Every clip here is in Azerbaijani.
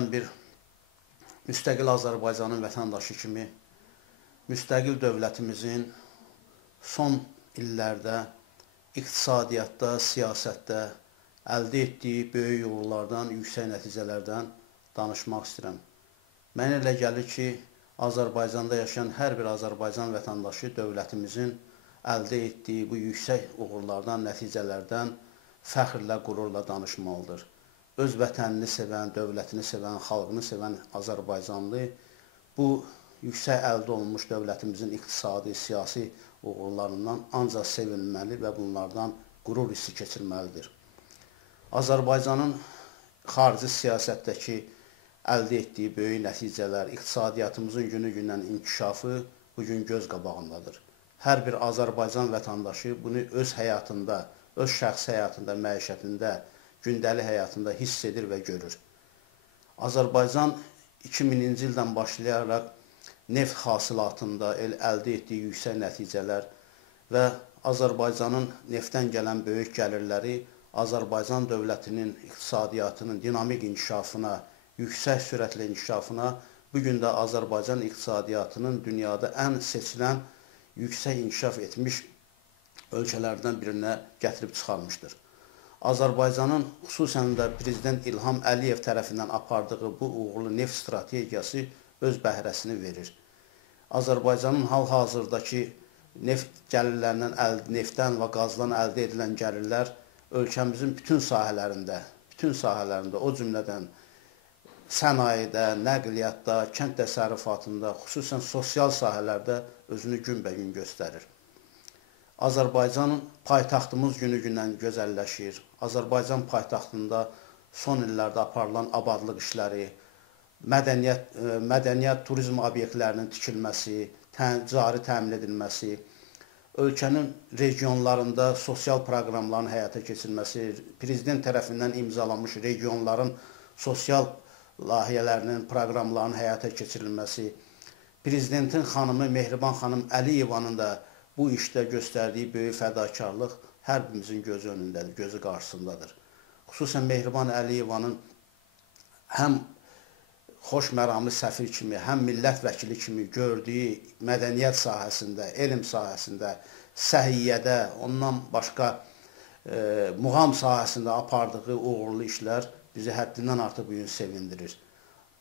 mən bir müstəqil Azərbaycanın vətəndaşı kimi müstəqil dövlətimizin son illərdə iqtisadiyyatda, siyasətdə əldə etdiyi böyük uğurlardan, yüksək nəticələrdən danışmaq istəyirəm. Mənə elə gəlir ki, Azərbaycanda yaşayan hər bir Azərbaycan vətəndaşı dövlətimizin əldə etdiyi bu yüksək uğurlardan, nəticələrdən fəxrlə, qürurla danışmalıdır. Öz vətənini sevən, dövlətini sevən, xalqını sevən Azərbaycanlı bu yüksək əldə olunmuş dövlətimizin iqtisadi, siyasi uğurlarından ancaq sevinməli və bunlardan qürur hissi keçirməlidir. Azərbaycanın xarici siyasətdəki əldə etdiyi böyük nəticələr, iqtisadiyyatımızın günü-gündən inkişafı bugün göz qabağındadır. Hər bir Azərbaycan vətəndaşı bunu öz həyatında, öz şəxsi həyatında, məişətində, gündəlik həyatında hiss edir və görür. Azərbaycan 2000-ci ildən başlayaraq neft hasilatında əldə etdiyi yüksək nəticələr və Azərbaycanın neftdən gələn böyük gəlirləri Azərbaycan dövlətinin iqtisadiyyatının dinamik inkişafına, yüksək sürətlə inkişafına, bugün də Azərbaycan iqtisadiyyatının dünyada ən seçilən, yüksək inkişaf etmiş ölkələrdən birinə gətirib çıxarmışdır. Azərbaycanın xüsusən də Prezident İlham Əliyev tərəfindən apardığı bu uğurlu neft strategiyası öz bəhrəsini verir. Azərbaycanın hal-hazırdakı neft gəlirlərindən, neftdən və qazdan əldə edilən gəlirlər ölkəmizin bütün sahələrində, o cümlədən sənayedə, nəqliyyatda, kənd təsərrüfatında, xüsusən sosial sahələrdə özünü günbəgün göstərir. Azərbaycanın paytaxtımız günü-gündən gözəlləşir. Azərbaycan paytaxtında son illərdə aparılan abadlıq işləri, mədəniyyət, turizm obyektlərinin tikilməsi, cari təmin edilməsi, ölkənin regionlarında sosial proqramların həyata keçirilməsi, Prezident tərəfindən imzalanmış regionların sosial layihələrinin, proqramlarının həyata keçirilməsi, Prezidentin xanımı Mehriban xanım Əliyevanın da bu işdə göstərdiyi böyük fədakarlıq hər birimizin gözü önündədir, gözü qarşısındadır. Xüsusən Mehriban Əliyevanın həm xoş məramlı səfir kimi, həm millət vəkili kimi gördüyü mədəniyyət sahəsində, elm sahəsində, səhiyyədə, ondan başqa muğam sahəsində apardığı uğurlu işlər bizi həddindən artıq bugün sevindirir.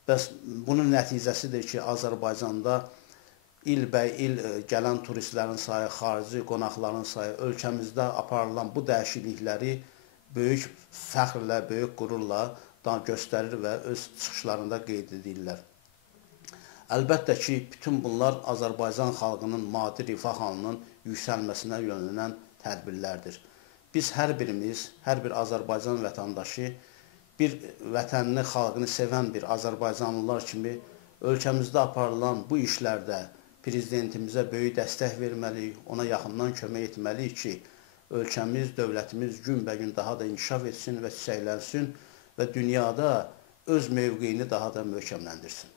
Bəs bunun nəticəsidir ki, Azərbaycanda ilbəil gələn turistlərin sayı, xarici qonaqların sayı, ölkəmizdə aparılan bu dəyişiklikləri böyük fəxrlə, böyük qürurla göstərir və öz çıxışlarında qeyd edirlər. Əlbəttə ki, bütün bunlar Azərbaycan xalqının maddi rifah halının yüksəlməsinə yönələn tədbirlərdir. Biz hər birimiz, hər bir Azərbaycan vətəndaşı, bir vətənini, xalqını sevən bir Azərbaycanlılar kimi ölkəmizdə aparılan bu işlərdə Prezidentimizə böyük dəstək verməliyik, ona yaxından kömək etməliyik ki, ölkəmiz, dövlətimiz günbəgün daha da inkişaf etsin və çiçəklənsin və dünyada öz mövqeyini daha da möhkəmləndirsin.